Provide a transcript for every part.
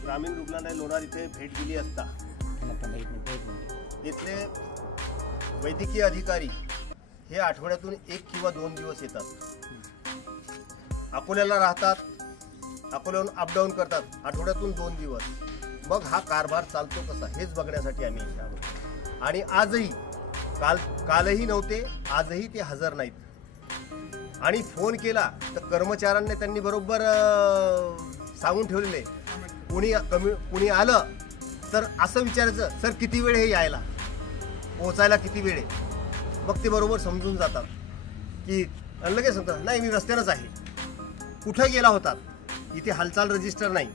ग्रामीण रुग्णालय लोणार इथे भेट दिली असता इथले वैद्यकीय अधिकारी हे आठवड्यातून 1 किंवा 2 दिवस येतात, अकोल्याला राहतात, अकोल्याहून अपडाऊन करतात, आठवड्यातून 2 दिवस। मग हा कारभार चालतो कसा हेच बघण्यासाठी आम्ही इथे आलो। आणि आजही कालही नव्हते, आजही ते हजर नाहीत। आणि फोन केला तर कर्मचाऱ्यांनी त्यांनी बरोबर सांगून ठेवलेले, कुणी आलं तर असं विचारायचं, सर किती वेळ हे यायला पोहोचायला किती वेळ आहे? मग ते बरोबर समजून जातात की लगेच सांगतात नाही मी रस्त्यावरच आहे। कुठे गेला होतात? इथे हालचाल रजिस्टर नाही,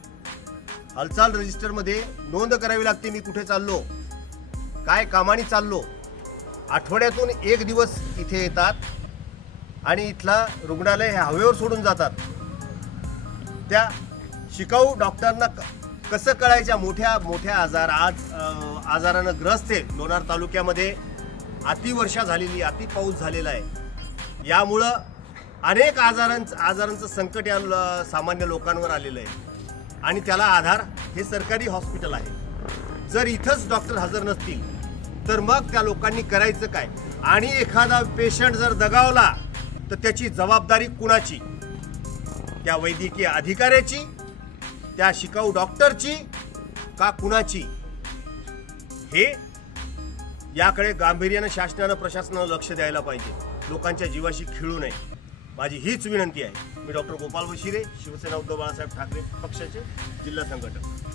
हालचाल रजिस्टरमध्ये नोंद करावी लागते, मी कुठे चाललो, काय कामाने चाललो। आठवड्यातून 1 दिवस इथे येतात आणि इथला रुग्णालय हे हवेवर सोडून जातात। त्या शिकाऊ डॉक्टरांना कसं कळायच्या मोठ्या आजारानं ग्रस्त आहे लोणार तालुक्यामध्ये। अतिवर्षा झालेली, अति पाऊस झालेला आहे, यामुळं अनेक आजारांचं संकट या सामान्य लोकांवर आलेलं आहे। आणि त्याला आधार हे सरकारी हॉस्पिटल आहे। जर इथंच डॉक्टर हजर नसतील तर मग त्या लोकांनी करायचं काय? आणि एखादा पेशंट जर दगावला तर त्याची जबाबदारी कुणाची? त्या वैद्यकीय अधिकाऱ्याची, त्या शिकाऊ डॉक्टरची का कुणाची? हे याकडे गांभीर्याने शासनानं प्रशासनानं लक्ष द्यायला पाहिजे, लोकांच्या जीवाशी खेळू नये, माझी हीच विनंती आहे। मी डॉक्टर गोपाल वशिरे, शिवसेना उद्धव बाळासाहेब ठाकरे पक्षाचे जिल्हा संघटक।